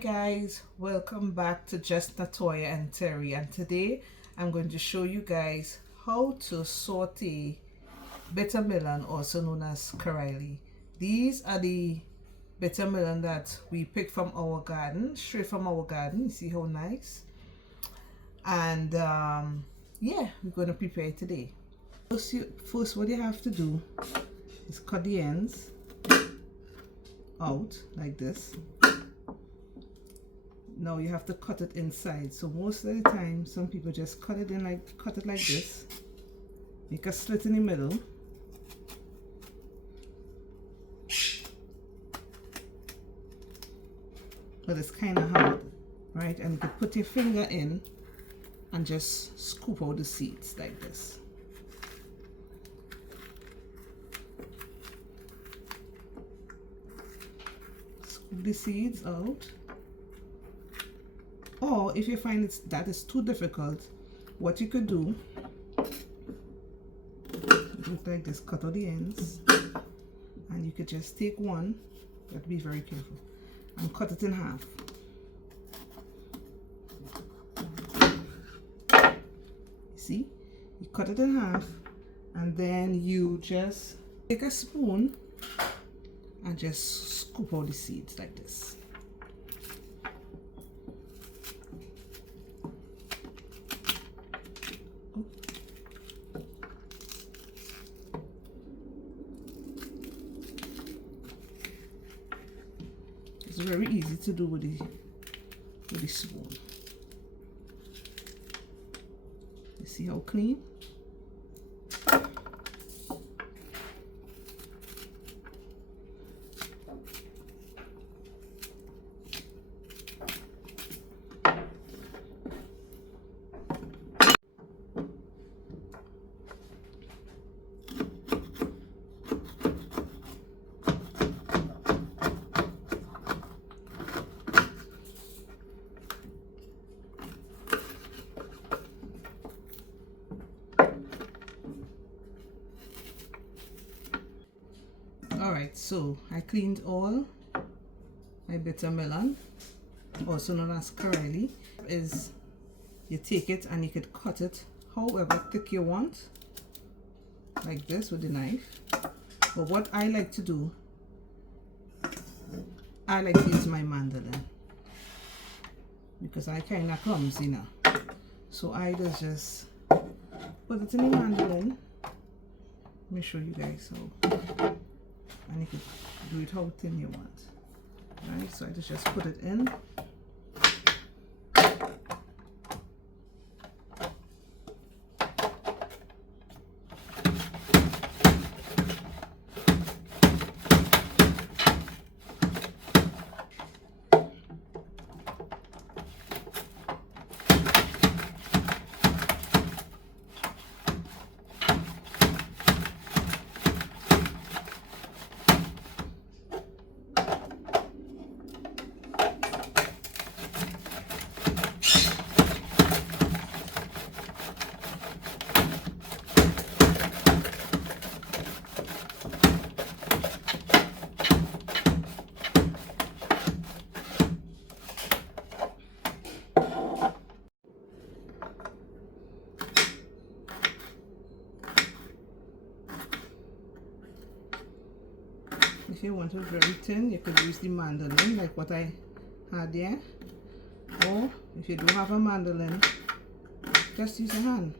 Guys, welcome back to just Natoya and Terry, and today I'm going to show you guys how to saute bittermelon, also known as karalee. These are the bittermelon that we pick from our garden, straight from our garden. You see how nice? And yeah, we're going to prepare it today. First what you have to do is cut the ends out like this. Now you have to cut it inside. So most of the time, some people just cut it like this. Make a slit in the middle. But it's kind of hard, right? And you can put your finger in and just scoop out the seeds like this. Scoop the seeds out. Or if you find that is too difficult, what you could do like this, cut out the ends, and you could just take one, but be very careful, and cut it in half. See, you cut it in half, and then you just take a spoon and just scoop out the seeds like this. It's very easy to do with the spoon. You see how clean? Alright, so I cleaned all my bittermelon, also known as karalee. Is you take it and you could cut it however thick you want, like this with the knife. But what I like to do, I like to use my mandolin because I kind of clumsy now. So I just put it in the mandolin. Let me show you guys how. And you can do it how thin you want. Right, so I just put it in. If you want it very thin, you could use the mandolin like what I had there. Or if you don't have a mandolin, just use a hand.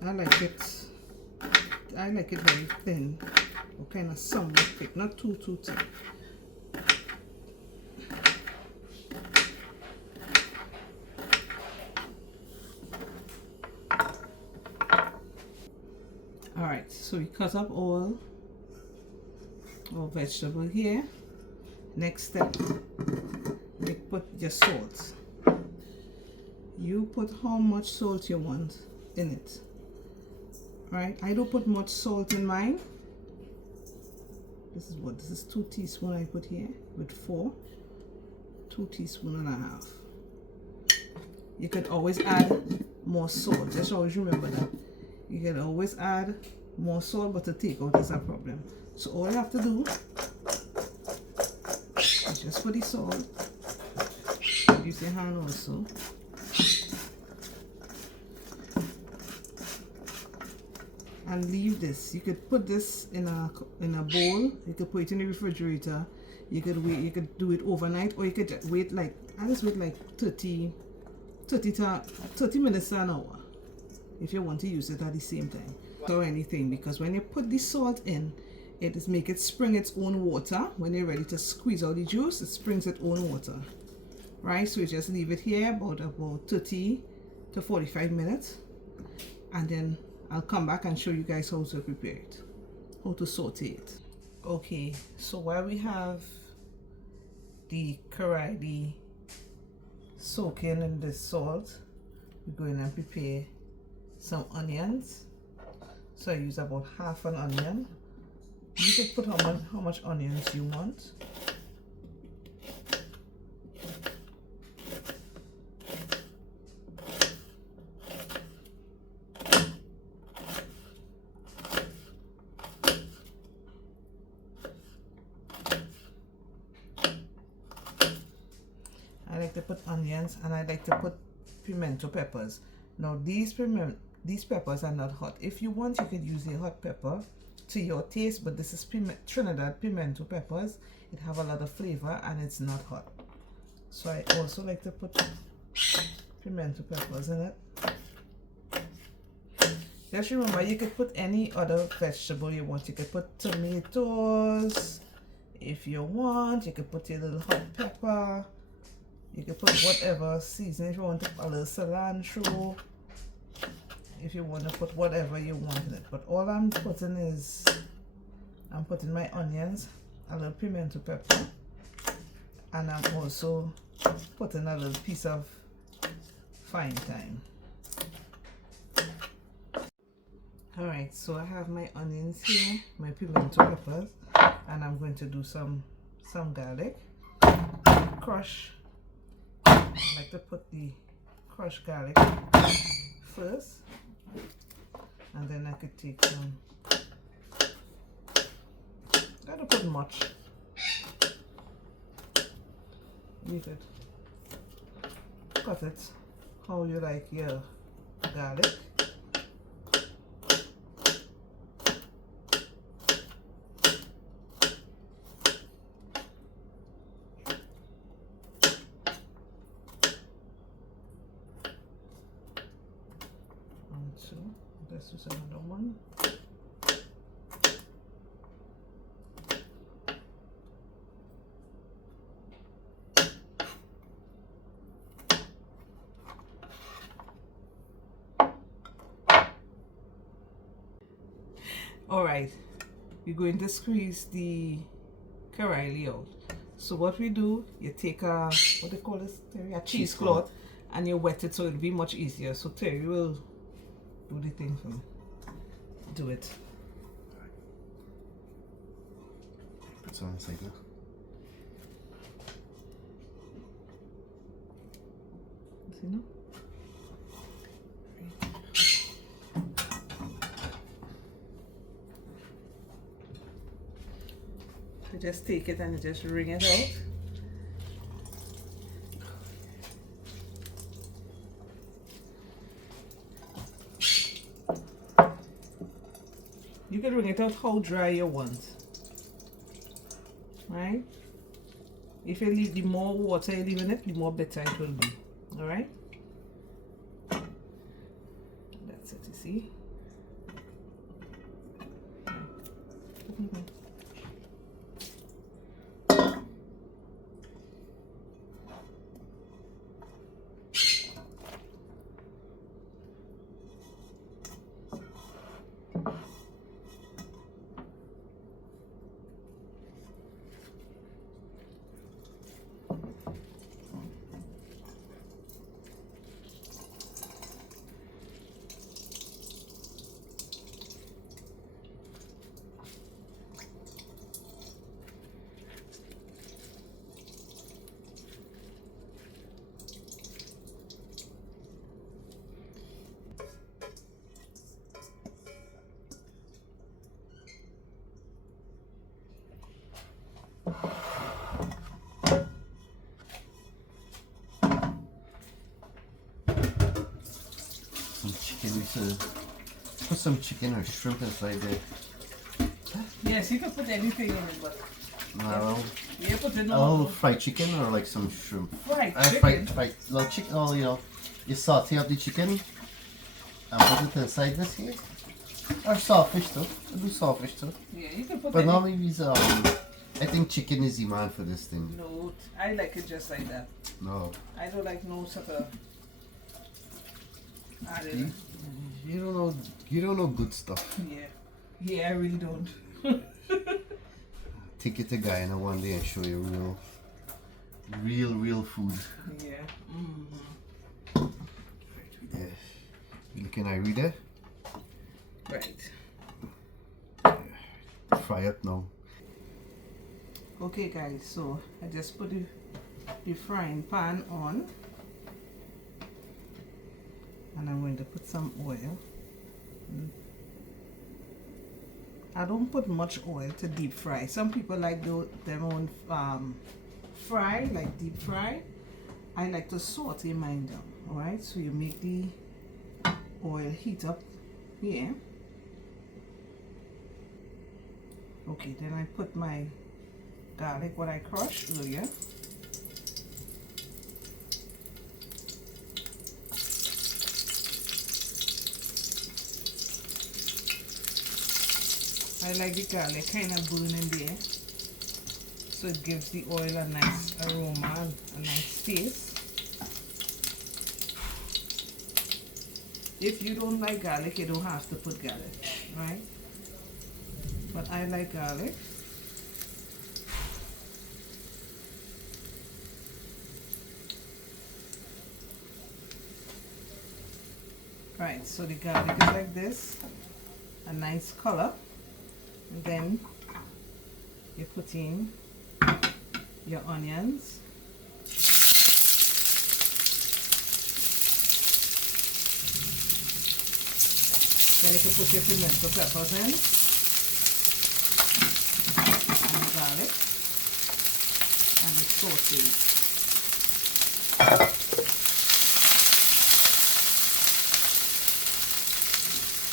I like it very thin, or kind of somewhat thick, not too thick. Alright, so we cut up all our vegetable here. Next step, you put your salt. You put how much salt you want in it. Alright, I don't put much salt in mine. This is 2 teaspoons I put here with 4. 2 teaspoons and a half. You could always add more salt. Just always remember that. You can always add more salt, but to take out is a problem. So all you have to do just put the salt. Use your hand also. And leave this. You could put this in a bowl. You could put it in the refrigerator. You could wait. You could do it overnight, or you could just wait like I just wait like 30 minutes to an hour if you want to use it at the same time. Or anything, because when you put the salt in, it is make it spring its own water. When you're ready to squeeze out the juice, it springs its own water. Right? So you just leave it here about 30 to 45 minutes, and then I'll come back and show you guys how to prepare it, how to saute it. Okay, so while we have the karalee soaking in the salt, we're going to prepare some onions. So I use about half an onion. You can put how much onions you want. I like to put onions, and I like to put pimento peppers. Now these peppers are not hot. If you want, you could use a hot pepper to your taste, but this is Trinidad pimento peppers. It have a lot of flavor and it's not hot. So I also like to put pimento peppers in it. Just remember, you could put any other vegetable you want. You could put tomatoes if you want. You could put a little hot pepper. You can put whatever seasoning. If you want to put a little cilantro, if you want to put whatever you want in it. But all I'm putting is, I'm putting my onions, a little pimento pepper, and I'm also putting a little piece of fine thyme. Alright, so I have my onions here, my pimento peppers, and I'm going to do some garlic. Crush. I like to put the crushed garlic first, and then I could take some. I don't put much. You could cut it how you like your garlic. So this is another one. All right, we're going to squeeze the karalee out. So what we do, you take a, what they call this, Terry? A cheesecloth, and you wet it so it'll be much easier. So Terry will do the thing for me. Do it. Put some inside there. See now? You just take it and you just wring it out. You can wring it out how dry you want, right? If you leave, the more water you leave in it, the more better it will be. All right, that's it. You see. to put some chicken or shrimp inside there. Yes, you can put anything in it, but No. you put it Oh, on fried chicken or like some shrimp? fried chicken. Fried little chicken. Oh, you know, you saute up the chicken and put it inside this here. Or saltfish too. I do saltfish too. Yeah, you can put But it. normally these I think chicken is the man for this thing. No, I like it just like that. No. I don't like no sort of You, added. you don't know good stuff. Yeah. Yeah, I really don't. Take it to Guyana one day and show you real food. Yeah. Yeah. You looking at reader? Right. Fry up now. Okay guys, so I just put the frying pan on and I'm going to put some oil. I don't put much oil to deep fry. Some people like their own fry, like deep fry. I like to saute mine down. Alright, so you make the oil heat up here. Okay, then I put my garlic, what I crushed earlier. I like the garlic kind of burning there, so it gives the oil a nice aroma and a nice taste. If you don't like garlic, you don't have to put garlic, right? But I like garlic. Right, so the garlic is like this, a nice color. And then you put in your onions. Then you can put your pimento peppers in and the garlic and the sausage.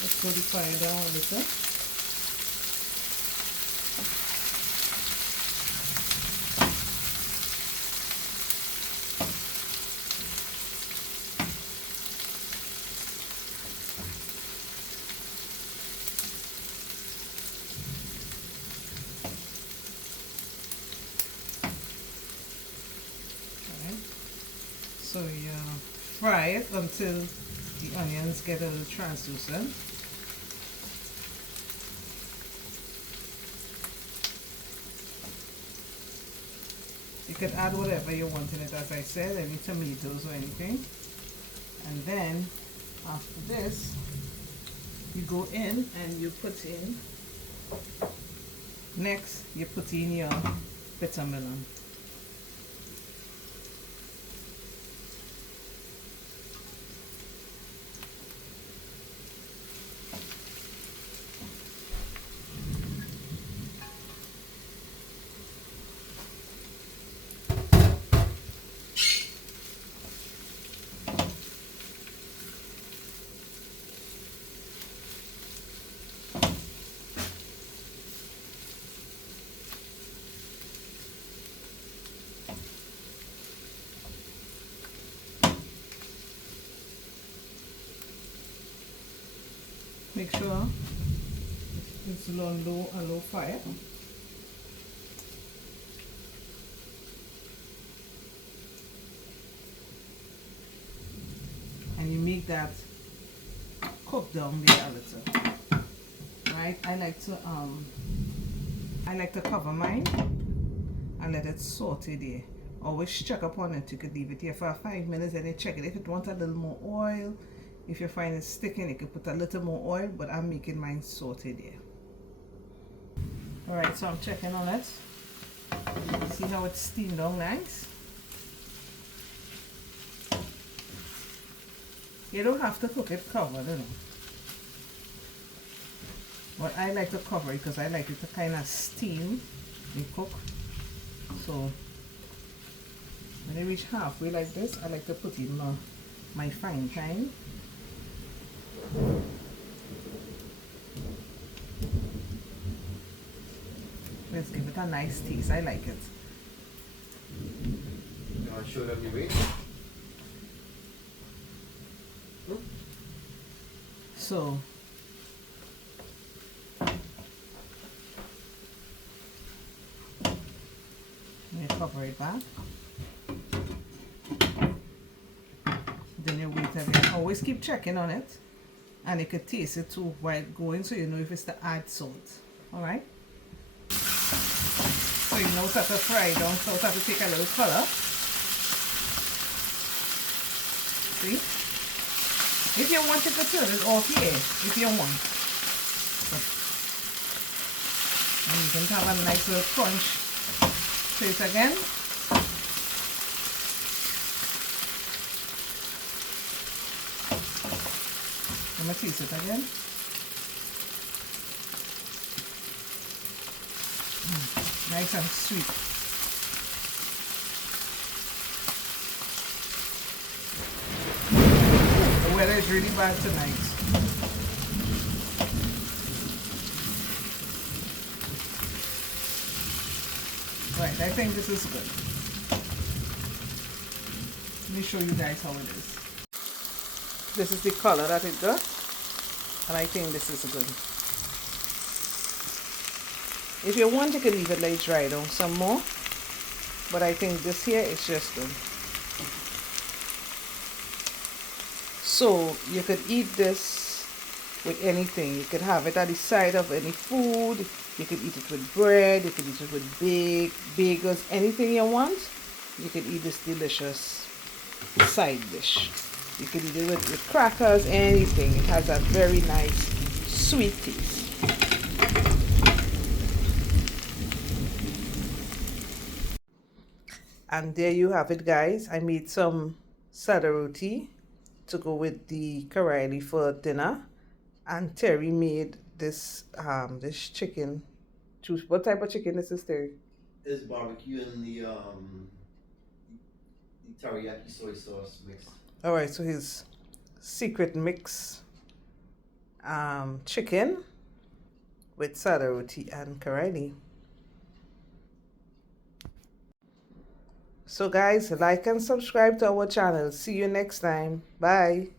Let's go the fire down a little. So you fry it until the onions get a little translucent. You can add whatever you want in it, as I said, any tomatoes or anything. And then after this, you go in and you put in, next you put in your bittermelon. Make sure it's on a low fire. And you make that cook down there a little. Right? I like to cover mine and let it saute there. Always check upon it. You could leave it here for 5 minutes and then check it. If it wants a little more oil, if you find it sticking, you can put a little more oil, but I'm making mine saute there. Alright, so I'm checking on it. See how it's steamed down nice? You don't have to cook it covered, you know. But I like to cover it because I like it to kind of steam and cook. So when they reach halfway like this, I like to put in my fine thyme. a nice taste. I like it. You want to show them the way? So you cover it back. Then you wait again. Always keep checking on it. And you can taste it too while going, so you know if it's to add salt. Alright? So you know it's have to fry down, so it's have to take a little color. See? If you want, you can turn it off here, if you want. And you can have a nice little crunch to it again. I'm going to taste it again. Nice and sweet. The weather is really bad tonight. Right, I think this is good. Let me show you guys how it is. This is the color that it got, and I think this is good. If you want, you can leave it like dry down some more, but I think this here is just good. So you could eat this with anything. You could have it at the side of any food. You could eat it with bread. You could eat it with bagels, anything you want. You could eat this delicious side dish. You could eat it with crackers, anything. It has a very nice sweet taste. And there you have it, guys. I made some sada roti to go with the karalee for dinner, and Terry made this this chicken. What type of chicken is this, Terry? It's barbecue and the teriyaki soy sauce mix. All right, so his secret mix chicken with sada roti and karalee. So guys, like and subscribe to our channel. See you next time. Bye.